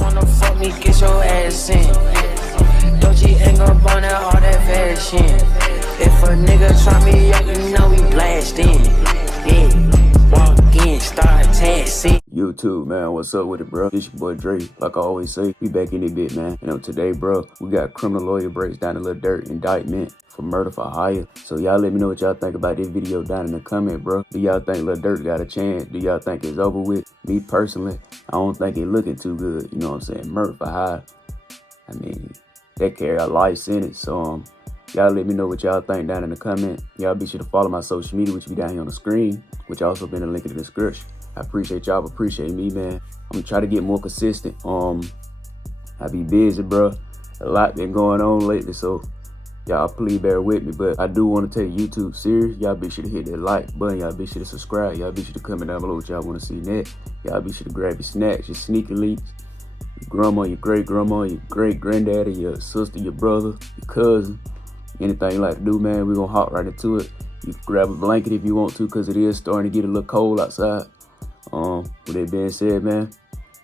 wanna fuck me, get your ass in. Doji ain't gon' burn out all that fashion. If a nigga try me up, you know we blast in. Yeah, walk in, start taxing. YouTube, man, what's up with it, bro? It's your boy Dre. Like I always say, we back in it bit, man. You know, today, bro, we got criminal lawyer breaks down a little dirt indictment for murder for hire. So y'all let me know what y'all think about this video down in the comment, bro. Do y'all think Lil Durk got a chance? Do y'all think it's over with? Me personally, I don't think it looking too good. You know what I'm saying? Murder for hire. I mean, they carry a life sentence. So y'all let me know what y'all think down in the comment. Y'all be sure to follow my social media, which will be down here on the screen, which also been a link in the description. I appreciate y'all, appreciate me, man. I'm gonna try to get more consistent. I be busy, bro. A lot been going on lately, so y'all please bear with me. But I do want to take YouTube serious. Y'all be sure to hit that like button. Y'all be sure to subscribe. Y'all be sure to comment down below what y'all want to see next. Y'all be sure to grab your snacks, your sneaker leaks, your grandma, your great grandma, your great granddaddy, your sister, your brother, your cousin. Anything you like to do, man, we're gonna hop right into it. You can grab a blanket if you want to, because it is starting to get a little cold outside. With that being said, man,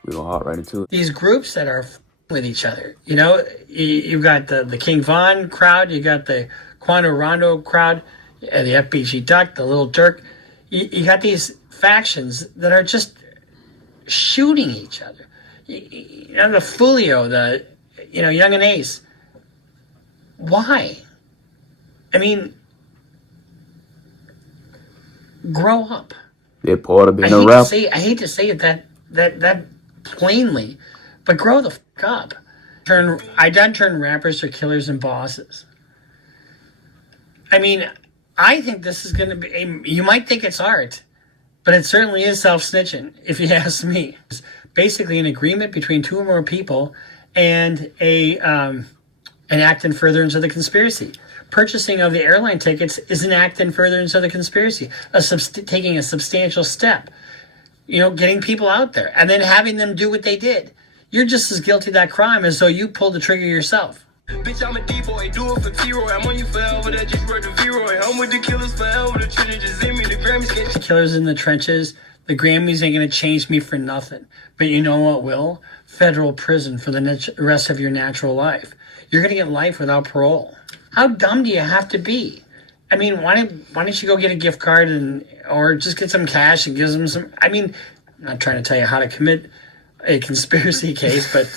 we're gonna hop right into it. These groups that are with each other, you know, you've got the King Von crowd, you got the Quando Rondo crowd, the FBG Duck, the Little Durk. You got these factions that are just shooting each other. You know, the Fulio, Young and Ace. Why? I mean, grow up. They're part of being a rapper. I hate to say it that plainly, but grow the fuck up. I done turn rappers to killers and bosses. I mean, I think this is going to be, you might think it's art, but it certainly is self-snitching, if you ask me. It's basically an agreement between two or more people and an act in furtherance of the conspiracy. Purchasing of the airline tickets is an act in furtherance of the conspiracy, taking a substantial step, getting people out there and then having them do what they did. You're just as guilty of that crime as though you pulled the trigger yourself. Bitch, I'm a D-boy, do it for T-Roy. I'm on you forever, that just wrote the V-Roy. I'm with the killers forever, the trenches just in me, the Grammys can't. The killers in the trenches, the Grammys ain't gonna change me for nothing. But you know what will? Federal prison for the rest of your natural life. You're gonna get life without parole. How dumb do you have to be? I mean, why don't you go get a gift card or just get some cash and give them some? I mean, I'm not trying to tell you how to commit a conspiracy case, but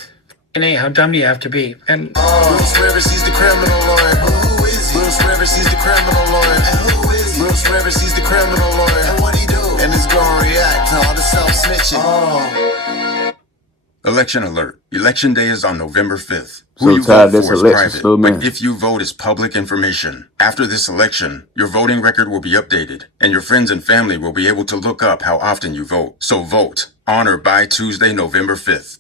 hey, how dumb do you have to be? And Bruce Rivers, he's the criminal lawyer. Who is he? Bruce Rivers, he's the criminal lawyer. And who is he? Bruce Rivers, he's the criminal lawyer. And what he do? And it's gonna react to all the self-snitching. Election alert. Election day is on November 5th. So Who you vote this for is election private, man. but if you vote is public information. After this election, your voting record will be updated, and your friends and family will be able to look up how often you vote. So vote on or by Tuesday, November 5th.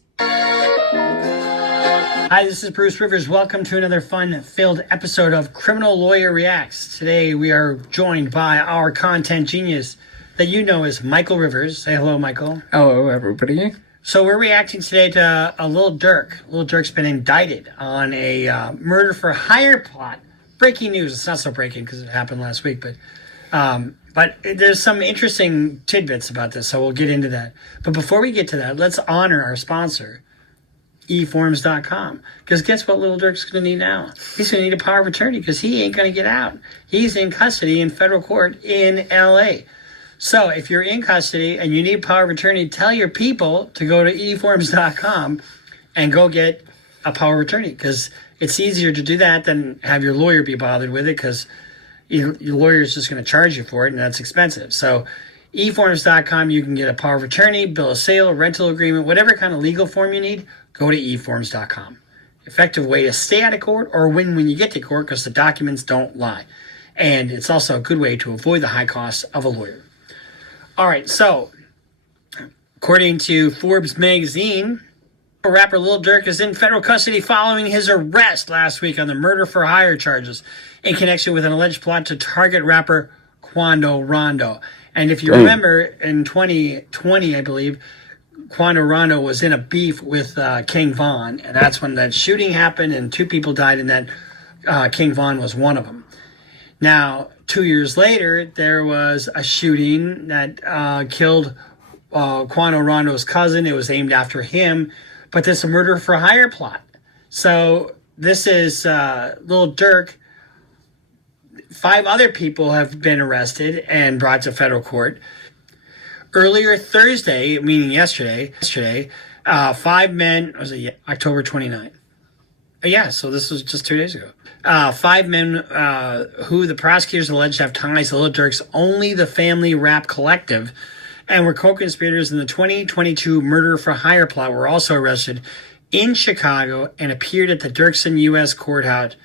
Hi, this is Bruce Rivers. Welcome to another fun-filled episode of Criminal Lawyer Reacts. Today we are joined by our content genius that you know as Michael Rivers. Say hello, Michael. Hello, everybody. So we're reacting today to a Lil Durk. Lil Durk's been indicted on a murder for hire plot. Breaking news. It's not so breaking because it happened last week, but there's some interesting tidbits about this, so we'll get into that. But before we get to that, let's honor our sponsor, eForms.com. Because guess what Lil Durk's going to need now? He's going to need a power of attorney because he ain't going to get out. He's in custody in federal court in L.A., so if you're in custody and you need power of attorney, tell your people to go to eForms.com and go get a power of attorney, because it's easier to do that than have your lawyer be bothered with it, because your lawyer is just going to charge you for it, and that's expensive. So eForms.com, you can get a power of attorney, bill of sale, rental agreement, whatever kind of legal form you need, go to eForms.com. Effective way to stay out of court or win when you get to court, because the documents don't lie. And it's also a good way to avoid the high costs of a lawyer. All right, so according to Forbes magazine, rapper Lil Durk is in federal custody following his arrest last week on the murder for hire charges in connection with an alleged plot to target rapper Quando Rondo. And if you remember, in 2020, I believe, Quando Rondo was in a beef with King Von, and that's when that shooting happened and 2 people died, and that King Von was one of them. Now, 2 years later, there was a shooting that killed Quando Rondo's cousin. It was aimed after him, but this is a murder for hire plot. So this is Lil Durk. 5 other people have been arrested and brought to federal court. Earlier Thursday, meaning yesterday, 5 men, October 29th? Yeah, so this was just 2 days ago. 5 men who the prosecutors alleged have ties to Lil Durk's Only the Family rap collective and were co-conspirators in the 2022 murder for hire plot were also arrested in Chicago and appeared at the Dirksen U.S. courthouse,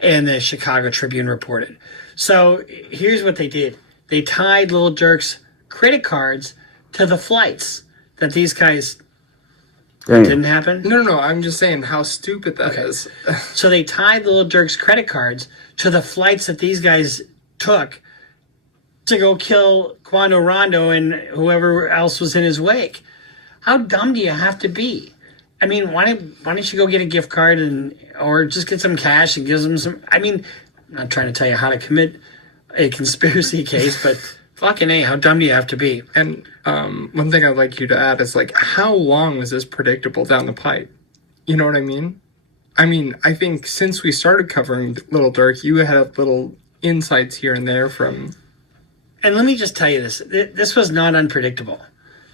and the Chicago Tribune reported. So here's what they did. They tied Lil Durk's credit cards to the flights that these guys... Damn. Didn't happen? No, I'm just saying how stupid that is. So they tied Lil Durk's credit cards to the flights that these guys took to go kill Quando Rondo and whoever else was in his wake. How dumb do you have to be? I mean, why don't you go get a gift card or just get some cash and give them some... I mean, I'm not trying to tell you how to commit a conspiracy case, but fucking A, how dumb do you have to be? And one thing I'd like you to add is, like, how long was this predictable down the pipe? You know what I mean? I think since we started covering Lil Durk, you had little insights here and there from... And let me just tell you this. This was not unpredictable.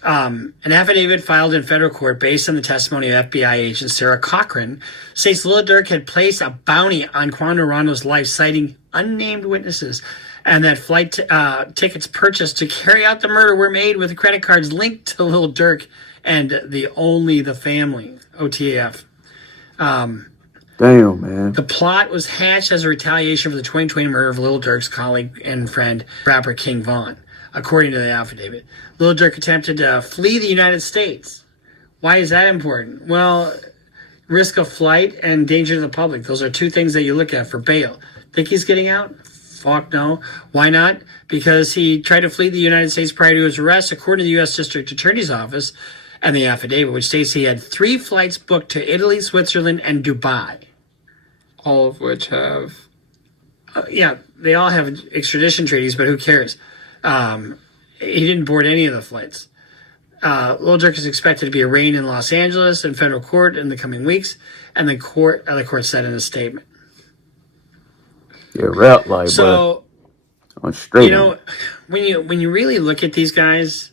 An affidavit filed in federal court based on the testimony of FBI agent Sarah Cochran states Lil Durk had placed a bounty on Quando Rondo's life, citing unnamed witnesses, and that flight tickets purchased to carry out the murder were made with credit cards linked to Lil Durk and the Only the Family, OTAF. Damn, man. The plot was hatched as a retaliation for the 2020 murder of Lil Durk's colleague and friend, rapper King Von. According to the affidavit, Lil Durk attempted to flee the United States. Why is that important? Well, risk of flight and danger to the public. Those are 2 things that you look at for bail. Think he's getting out? Fuck no. Why not? Because he tried to flee the United States prior to his arrest, according to the U.S. District Attorney's Office and the affidavit, which states he had 3 flights booked to Italy, Switzerland, and Dubai. All of which have... Yeah, they all have extradition treaties, but who cares? He didn't board any of the flights. Lil Durk is expected to be arraigned in Los Angeles in federal court in the coming weeks, and the court said in a statement. Yeah, rap like, so, bro. On straight. You know, when you really look at these guys,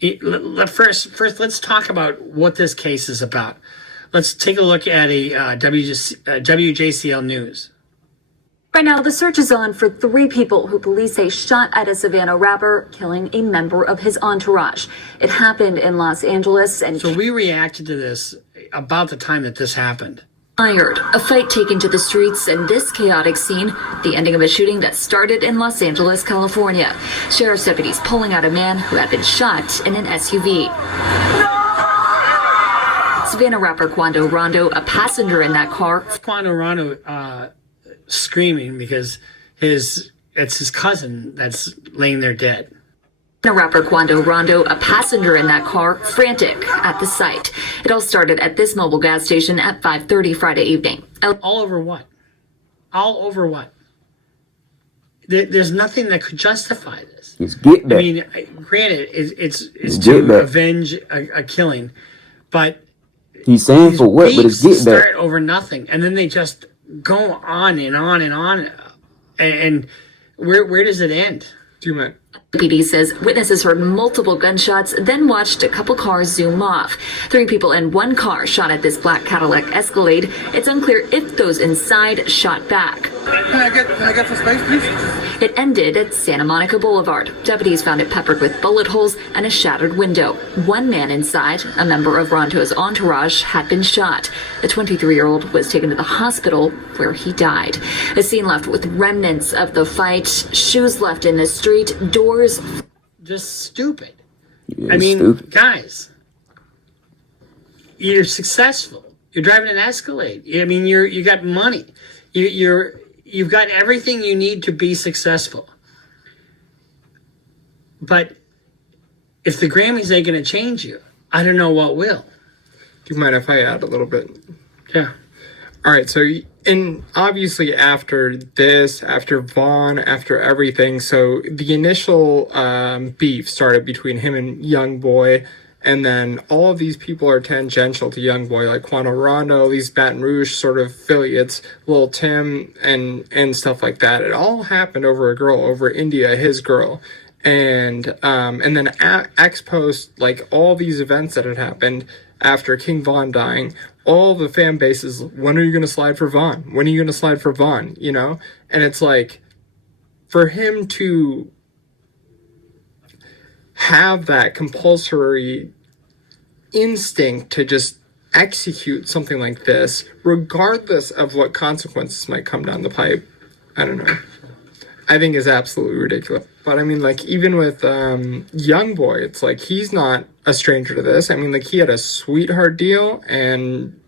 first let's talk about what this case is about. Let's take a look at a WJCL News. Right now, the search is on for 3 people who police say shot at a Savannah rapper, killing a member of his entourage. It happened in Los Angeles, and so we reacted to this about the time that this happened. Fired, a fight taken to the streets, and this chaotic scene, the ending of a shooting that started in Los Angeles, California. Sheriff's deputies pulling out a man who had been shot in an SUV. Savannah rapper Quando Rondo, a passenger in that car. Quando Rondo screaming because it's his cousin that's laying there dead. Rapper Quando Rondo, a passenger in that car, frantic at the site. It all started at this mobile gas station at 5:30 Friday evening. All over what? All over what? There's nothing that could justify this. It's get back. I mean, granted, it's to avenge a killing, but he's saying for what? But it's get back. Start over nothing, and then they just go on and on and on, and where does it end? PD says witnesses heard multiple gunshots, then watched a couple cars zoom off. 3 people in 1 car shot at this black Cadillac Escalade. It's unclear if those inside shot back. Can I get some space, please? It ended at Santa Monica Boulevard. Deputies found it peppered with bullet holes and a shattered window. 1 man inside, a member of Rondo's entourage, had been shot. The 23-year-old was taken to the hospital where he died. A scene left with remnants of the fight, shoes left in the street, doors. Just stupid. Yeah, I mean, stupid. Guys, you're successful. You're driving an Escalade. I mean, you got money. You've got everything you need to be successful. But if the Grammys ain't going to change you, I don't know what will. Do you mind if I add a little bit? Yeah. All right, so, and obviously after this, after Vaughn, after everything, so the initial beef started between him and Young Boy, And then all of these people are tangential to Youngboy, like Quando Rondo, these Baton Rouge sort of affiliates, Lil Tim, and stuff like that. It all happened over a girl, over India, his girl. And then X post, like, all these events that had happened after King Von dying, all the fan bases, when are you going to slide for Von? When are you going to slide for Von? You know? And it's like, for him to have that compulsory instinct to just execute something like this, regardless of what consequences might come down the pipe, I don't know, I think is absolutely ridiculous. But I mean, like, even with Youngboy, it's like, he's not a stranger to this. I mean, like, he had a sweetheart deal, and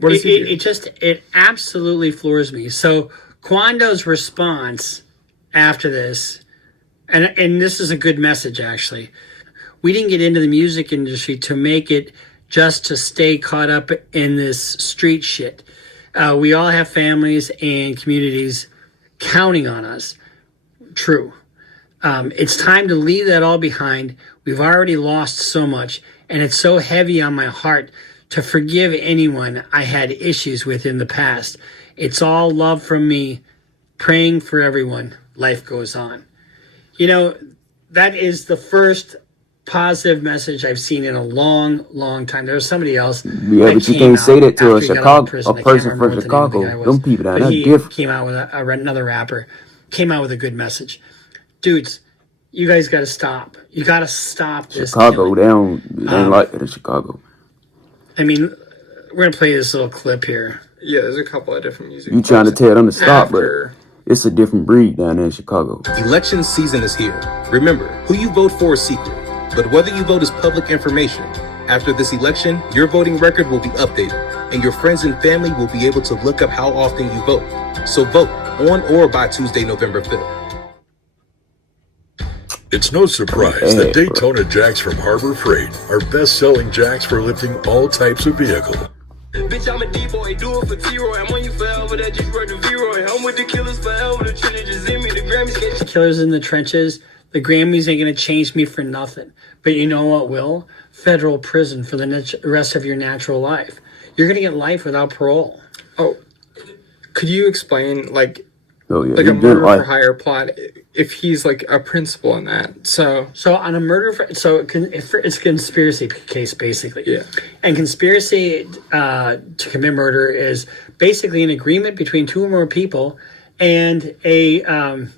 what does he do? It absolutely floors me. So Quando's response after this, and this is a good message, actually. We didn't get into the music industry to make it just to stay caught up in this street shit. We all have families and communities counting on us. True. It's time to leave that all behind. We've already lost so much, and it's so heavy on my heart to forgive anyone I had issues with in the past. It's all love from me, praying for everyone. Life goes on. You know, that is the first positive message I've seen in a long, long time. There was somebody else. Yeah, but you can't say that to a person from Chicago. Them people down there different. Came out with another rapper, came out with a good message. Dudes, you guys got to stop. You got to stop this. Chicago, they ain't like that in Chicago. I mean, we're going to play this little clip here. Yeah, there's a couple of different music. You trying to tell them to stop, but it's a different breed down there in Chicago. Election season is here. Remember, who you vote for is secret, but whether you vote is public information. After this election, your voting record will be updated, and your friends and family will be able to look up how often you vote. So vote on or by Tuesday, November 5th. It's no surprise that Daytona jacks from Harbor Freight are best-selling jacks for lifting all types of vehicle. Bitch, I'm a D-boy, do it for T-Roy. I'm on you forever, that just wrote the V-Roy. I'm with the killers forever, the Trinity in me, the Grammys get Killers in the trenches. The Grammys ain't going to change me for nothing. But you know what will? Federal prison for the rest of your natural life. You're going to get life without parole. Oh, could you explain, like a murder for hire plot, if he's like a principal in that? So on a murder for, it's a conspiracy case, basically. Yeah. And conspiracy to commit murder is basically an agreement between two or more people and an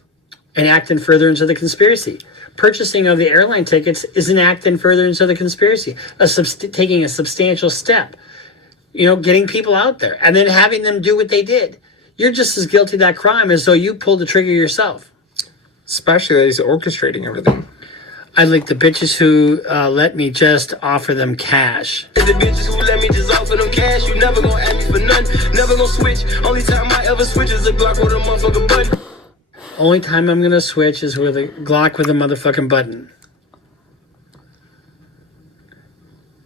act in furtherance of the conspiracy. Purchasing of the airline tickets is an act in furtherance of the conspiracy, taking a substantial step. You know, getting people out there and then having them do what they did. You're just as guilty of that crime as though you pulled the trigger yourself. Especially that he's orchestrating everything. I like the bitches who let me just offer them cash. The bitches who let me just offer them cash. You never gonna ask me for none. Never gonna switch. Only time I ever switch is a Glock with a motherfucking button. Only time I'm gonna switch is with a Glock with a motherfucking button.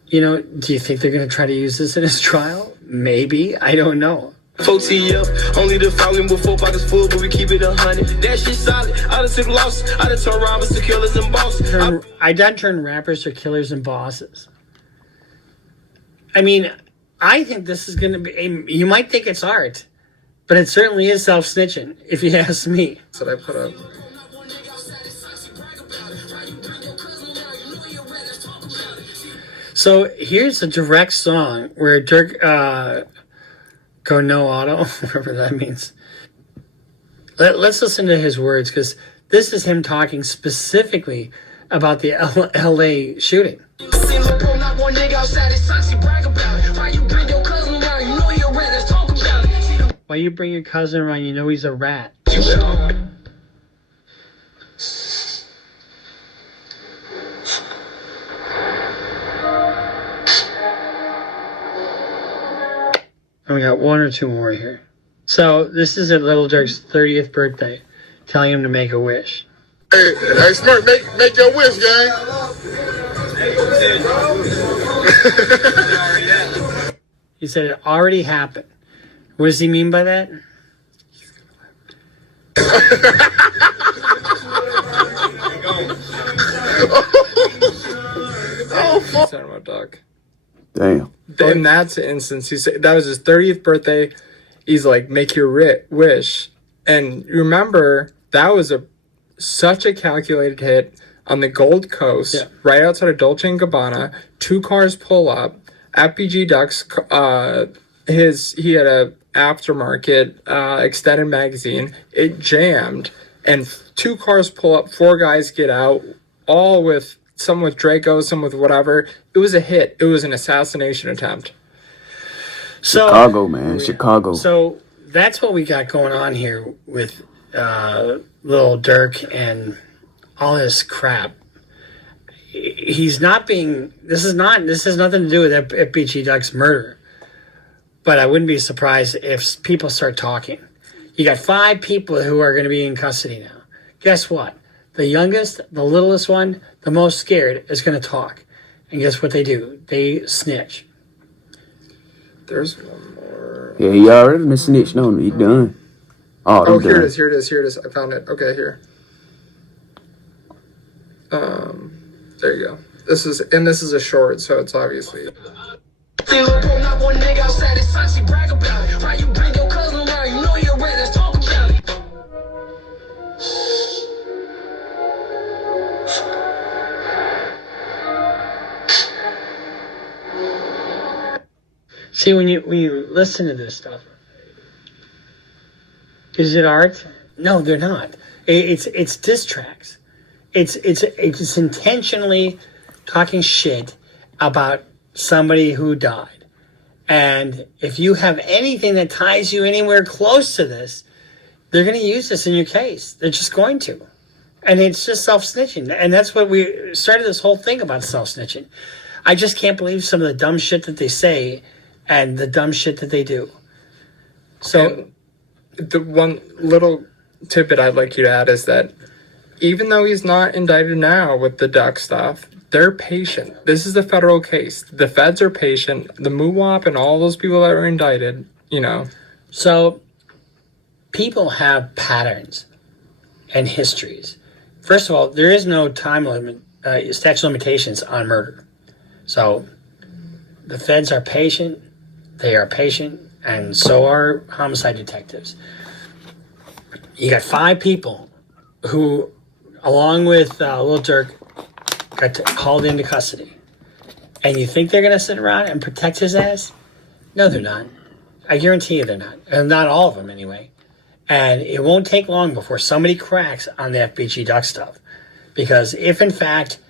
You know, do you think they're gonna try to use this in his trial? Maybe. I don't know. 4TF, only the following before pockets full, but we keep it 100. That shit solid. I done took loss. I done turned robbers to killers and bosses. I done turn rappers to killers and bosses. I mean, I think this is gonna be. You might think it's art, but it certainly is self-snitching, if you ask me. That's what I put up. So here's a direct song where Durk go no auto, whatever that means. Let's listen to his words, because this is him talking specifically about the LA shooting. Why you bring your cousin around, you know he's a rat. And we got one or two more here. So this is at Little Durk's 30th birthday, telling him to make a wish. Hey, Smirk, make your wish, gang. He said it already happened. What does he mean by that? Son of a duck. Damn. In that instance, he said that was his 30th birthday. He's like, make your wish. And remember, that was such a calculated hit on the Gold Coast, right outside of Dolce & Gabbana. 2 cars pull up. FBG Ducks, he had a aftermarket extended magazine. It jammed, and 2 cars pull up, 4 guys get out, all with some with Draco, some with whatever. It was a hit. It was an assassination attempt. So, Chicago, man. Chicago. So that's what we got going on here with Lil Durk and all this crap. He's not being. This has nothing to do with FBG Duck's murder. But I wouldn't be surprised if people start talking. You got 5 people who are going to be in custody now. Guess what? The youngest, the littlest one, the most scared is going to talk. And guess what they do? They snitch. There's one more. Yeah, he already been snitching on him. He done. Oh, here it is. I found it. Okay, here. There you go. This is a short, so it's obviously. See, when you listen to this stuff, is it art? No, they're not. It's diss tracks. It's intentionally talking shit about somebody who died. And if you have anything that ties you anywhere close to this, they're going to use this in your case. They're just going to. And it's just self-snitching. And that's what we started this whole thing about, self-snitching. I just can't believe some of the dumb shit that they say and the dumb shit that they do. So the one little tidbit I'd like you to add is that even though he's not indicted now with the duck stuff, they're patient. This is a federal case. The feds are patient. The MUWAP and all those people that are indicted, So people have patterns and histories. First of all, there is no time limit, statute of limitations on murder. So the feds are patient. They are patient, and so are homicide detectives. You got 5 people who, along with Lil Durk, got called into custody. And you think they're going to sit around and protect his ass? No, they're not. I guarantee you they're not. And not all of them, anyway. And it won't take long before somebody cracks on the FBG Duck stuff. Because if, in fact,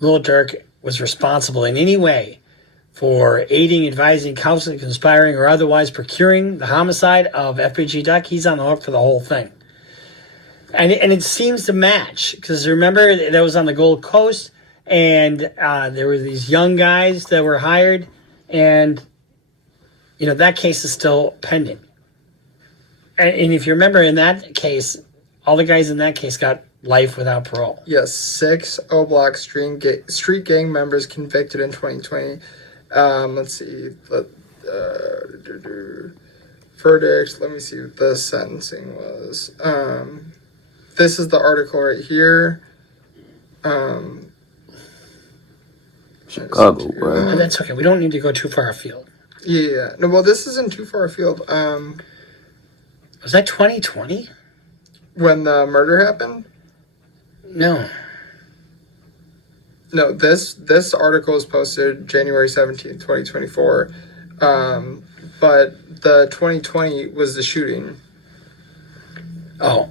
Lil Durk was responsible in any way for aiding, advising, counseling, conspiring, or otherwise procuring the homicide of FBG Duck, he's on the hook for the whole thing. And it seems to match, because remember, that was on the Gold Coast, and there were these young guys that were hired, and, that case is still pending. And if you remember, in that case, all the guys in that case got life without parole. Yes, 6 O-Block street gang members convicted in 2020. Let's see. Verdict. Let me see what the sentencing was. This is the article right here. Chicago, bro. That's okay. We don't need to go too far afield. Yeah. No, well, this isn't too far afield. Was that 2020? When the murder happened? No. No, this article is posted January 17th, 2024. But the 2020 was the shooting. Oh.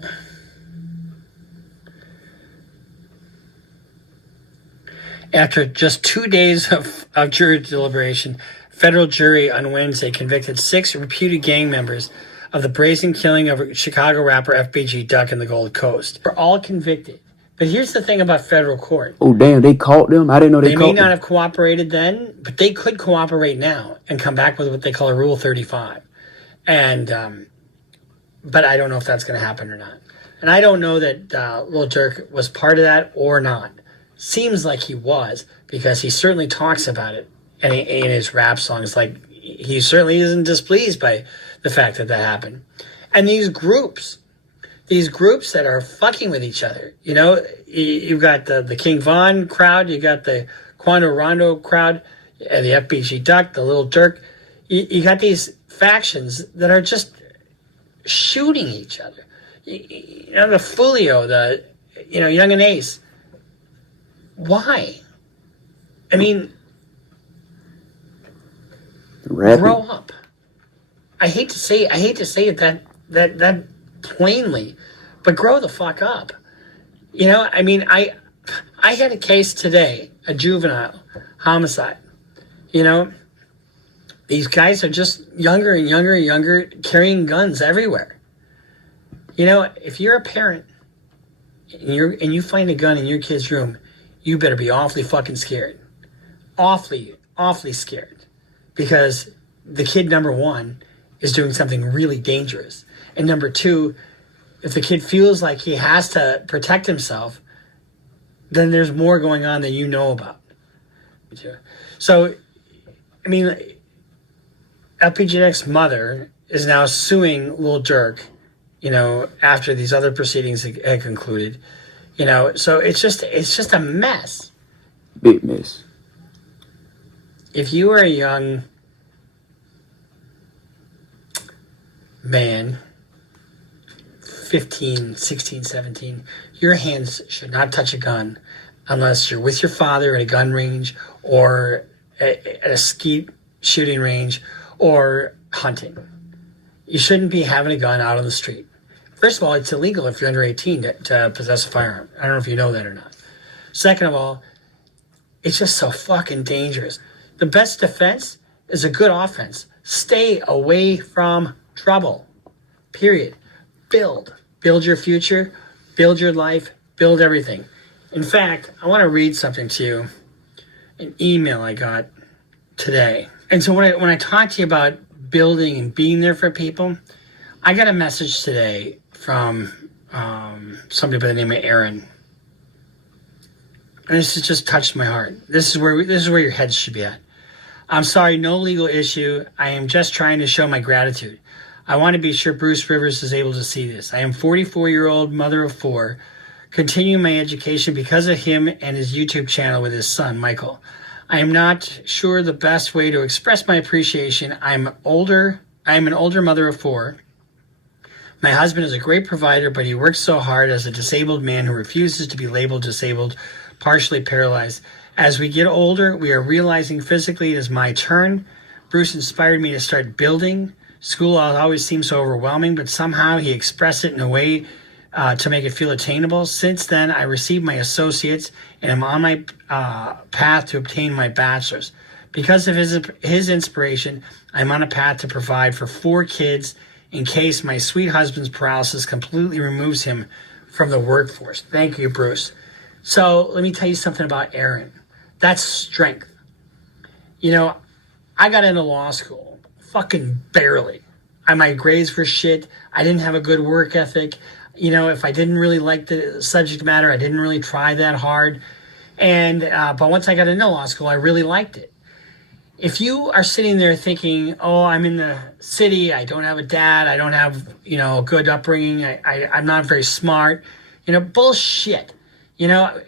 After just 2 days of jury deliberation, federal jury on Wednesday convicted 6 reputed gang members of the brazen killing of Chicago rapper FBG Duck in the Gold Coast. They're all convicted. But here's the thing about federal court. Oh, damn, they caught them? I didn't know they caught them. They may not have cooperated then, but they could cooperate now and come back with what they call a Rule 35. And, but I don't know if that's going to happen or not. And I don't know that Lil Durk was part of that or not. Seems like he was, because he certainly talks about it in his rap songs. Like, he certainly isn't displeased by the fact that happened. And these groups that are fucking with each other, you've got the King Von crowd, you got the Quando Rondo crowd, the FBG Duck, the Little Durk. You got these factions that are just shooting each other. You know, the Fulio, the Young and Ace. Why? I mean, grow up. I hate to say it that plainly, but grow the fuck up. You know, I mean, I had a case today, a juvenile homicide. You know, these guys are just younger and younger and younger, carrying guns everywhere. You know, if you're a parent and you find a gun in your kid's room, you better be awfully fucking scared. Awfully scared. Because the kid, number one, is doing something really dangerous. And number two, if the kid feels like he has to protect himself, then there's more going on than you know about. So, I mean, LPGX's mother is now suing Lil Durk, you know, after these other proceedings had concluded. You know, so it's just a mess. Big mess. If you are a young man, 15, 16, 17, your hands should not touch a gun unless you're with your father at a gun range or at a skeet shooting range or hunting. You shouldn't be having a gun out on the street. First of all, it's illegal if you're under 18 to possess a firearm. I don't know if you know that or not. Second of all, it's just so fucking dangerous. The best defense is a good offense. Stay away from trouble. Period. Build your future, build your life, build everything. In fact, I want to read something to you, an email I got today. And so when I talk to you about building and being there for people, I got a message today from somebody by the name of Aaron. And this has just touched my heart. This is where your heads should be at. I'm sorry, no legal issue. I am just trying to show my gratitude. I want to be sure Bruce Rivers is able to see this. I am 44-year-old mother of 4, continuing my education because of him and his YouTube channel with his son, Michael. I am not sure the best way to express my appreciation. I am an older mother of 4. My husband is a great provider, but he works so hard as a disabled man who refuses to be labeled disabled, partially paralyzed. As we get older, we are realizing physically it is my turn. Bruce inspired me to start building. School always seems so overwhelming, but somehow he expressed it in a way to make it feel attainable. Since then, I received my associates and am on my path to obtain my bachelor's. Because of his inspiration, I'm on a path to provide for 4 kids in case my sweet husband's paralysis completely removes him from the workforce. Thank you, Bruce. So let me tell you something about Aaron. That's strength. You know, I got into law school fucking barely. My grades were shit. I didn't have a good work ethic. You know, if I didn't really like the subject matter, I didn't really try that hard. And but once I got into law school, I really liked it. If you are sitting there thinking, oh, I'm in the city, I don't have a dad, I don't have, you know, a good upbringing, I'm not very smart, you know, bullshit. You know,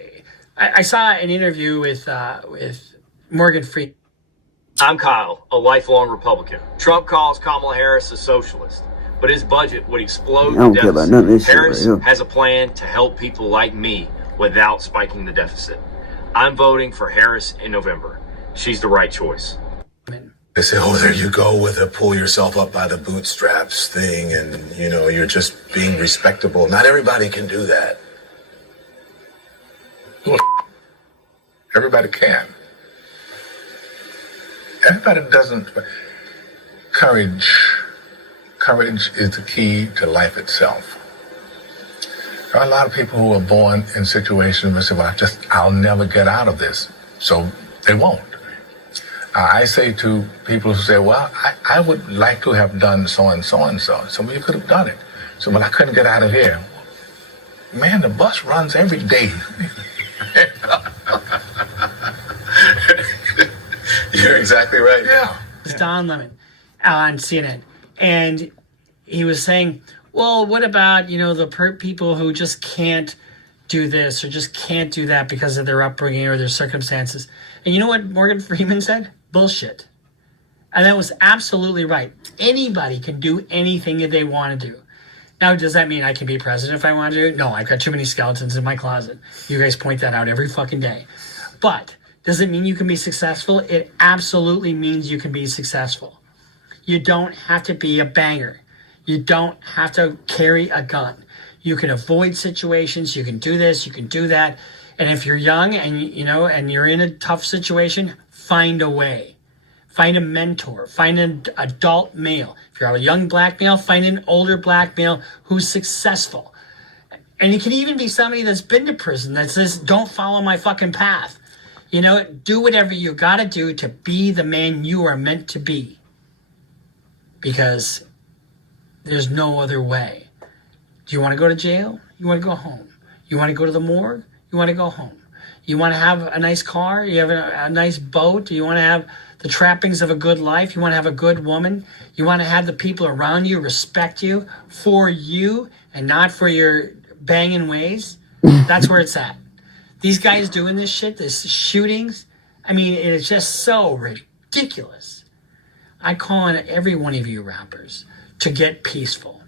I saw an interview with Morgan Freeman. I'm Kyle, a lifelong Republican. Trump calls Kamala Harris a socialist, but his budget would explode the deficit. Harris has a plan to help people like me without spiking the deficit. I'm voting for Harris in November. She's the right choice. They say, oh, there you go with a pull yourself up by the bootstraps thing, and, you know, you're just being respectable. Not everybody can do that. Well, everybody can. Everybody doesn't. Courage is the key to life itself. There are a lot of people who are born in situations where they say, well, I'll never get out of this. So they won't. I say to people who say, well, I would like to have done so and so and so. So you could have done it. So, but I couldn't get out of here. Man, the bus runs every day. You're exactly right. Yeah. It's Don Lemon on CNN. And he was saying, well, what about, you know, the people who just can't do this or just can't do that because of their upbringing or their circumstances? And you know what Morgan Freeman said? Bullshit. And that was absolutely right. Anybody can do anything that they want to do. Now, does that mean I can be president if I want to? No, I've got too many skeletons in my closet. You guys point that out every fucking day. But does it mean you can be successful? It absolutely means you can be successful. You don't have to be a banger. You don't have to carry a gun. You can avoid situations. You can do this. You can do that. And if you're young and and you're in a tough situation, find a way. Find a mentor. Find an adult male. If you're a young black male, find an older black male who's successful. And it can even be somebody that's been to prison that says, don't follow my fucking path. Do whatever you got to do to be the man you are meant to be. Because there's no other way. Do you want to go to jail? You want to go home. You want to go to the morgue? You want to go home. You want to have a nice car? You have a nice boat? You want to have the trappings of a good life? You want to have a good woman? You want to have the people around you respect you for you and not for your banging ways? That's where it's at. These guys doing this shit, this shootings, I mean, it's just so ridiculous. I call on every one of you rappers to get peaceful.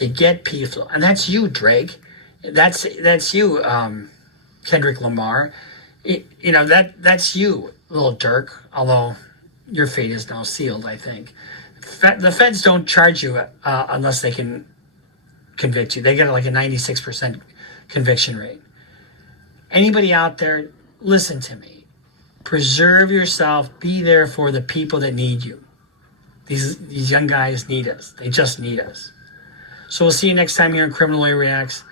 And that's you, Drake. That's you, Kendrick Lamar. That's you, Lil Durk, although your fate is now sealed, I think. The feds don't charge you unless they can convict you. They get like a 96% conviction rate. Anybody out there, listen to me. Preserve yourself. Be there for the people that need you. These young guys need us. They just need us. So we'll see you next time here on Criminal Lawyer Reacts.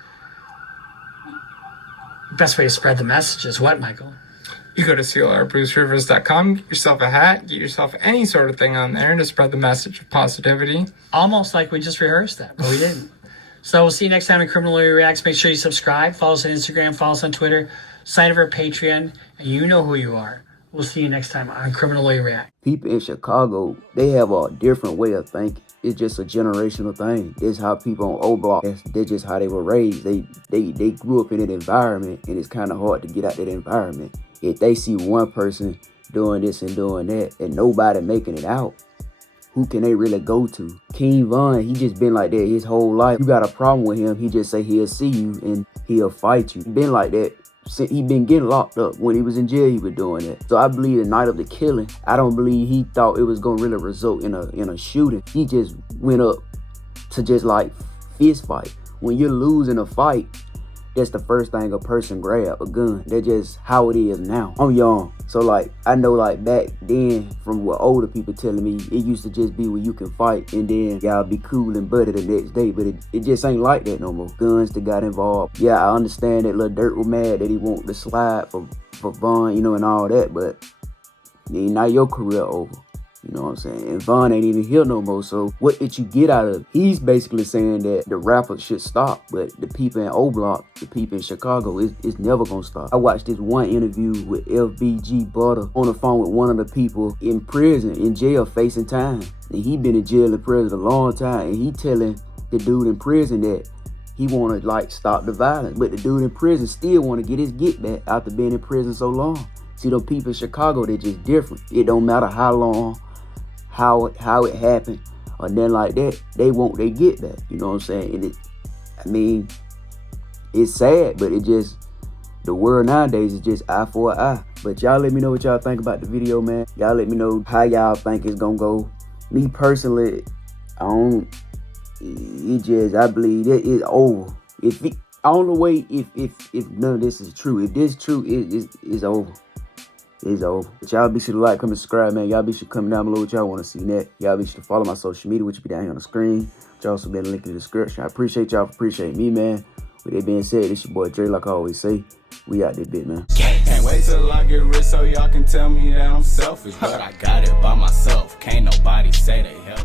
Best way to spread the message is what, Michael? You go to CLRBruceRivers.com, get yourself a hat, get yourself any sort of thing on there to spread the message of positivity. Almost like we just rehearsed that, but we didn't. So we'll see you next time in Criminal Lawyer Reacts. Make sure you subscribe, follow us on Instagram, follow us on Twitter, sign up for our Patreon, and you know who you are. We'll see you next time on Criminal Lawyer Reacts. People in Chicago, they have a different way of thinking. It's just a generational thing. It's how people on O Block, that's just how they were raised. They grew up in an environment, and it's kind of hard to get out that environment. If they see one person doing this and doing that, and nobody making it out, who can they really go to? King Von, he just been like that his whole life. You got a problem with him, he just say he'll see you and he'll fight you. He been like that. He been getting locked up. When he was in jail, he was doing that. So I believe the night of the killing, I don't believe he thought it was gonna really result in a shooting. He just went up to just like fist fight. When you're losing a fight, that's the first thing a person grab, a gun. That's just how it is now. I'm young, so like I know like back then from what older people telling me, it used to just be where you can fight and then y'all be cool and buddy the next day, but it just ain't like that no more. Guns that got involved. Yeah, I understand that Lil Durk was mad that he want to slide for Von, and all that, but now your career over. You know what I'm saying? And Von ain't even here no more. So what did you get out of it? He's basically saying that the rappers should stop, but the people in O Block, the people in Chicago, it's never gonna stop. I watched this one interview with FBG Butter on the phone with one of the people in prison, in jail, facing time. And he been in jail and prison a long time, and he telling the dude in prison that he wanna like stop the violence, but the dude in prison still wanna get his get back after being in prison so long. See, them people in Chicago, they're just different. It don't matter how long, how it happened, or nothing like that, they want they get back. You know what I'm saying? And it's sad, but it just, the world nowadays is just eye for an eye. But y'all let me know what y'all think about the video, man. Y'all let me know how y'all think it's gonna go. Me personally, I believe it is over. I don't know if none of this is true. If this is true, it's over. It's over. But y'all be sure to like, comment, subscribe, man. Y'all be sure to comment down below what y'all want to see next. Y'all be sure to follow my social media, which will be down here on the screen. Which also be in the link in the description. I appreciate y'all for appreciating me, man. With that being said, this your boy Dre, like I always say. We out this bit, man. Can't wait till I get rich so y'all can tell me that I'm selfish. But I got it by myself. Can't nobody say they help.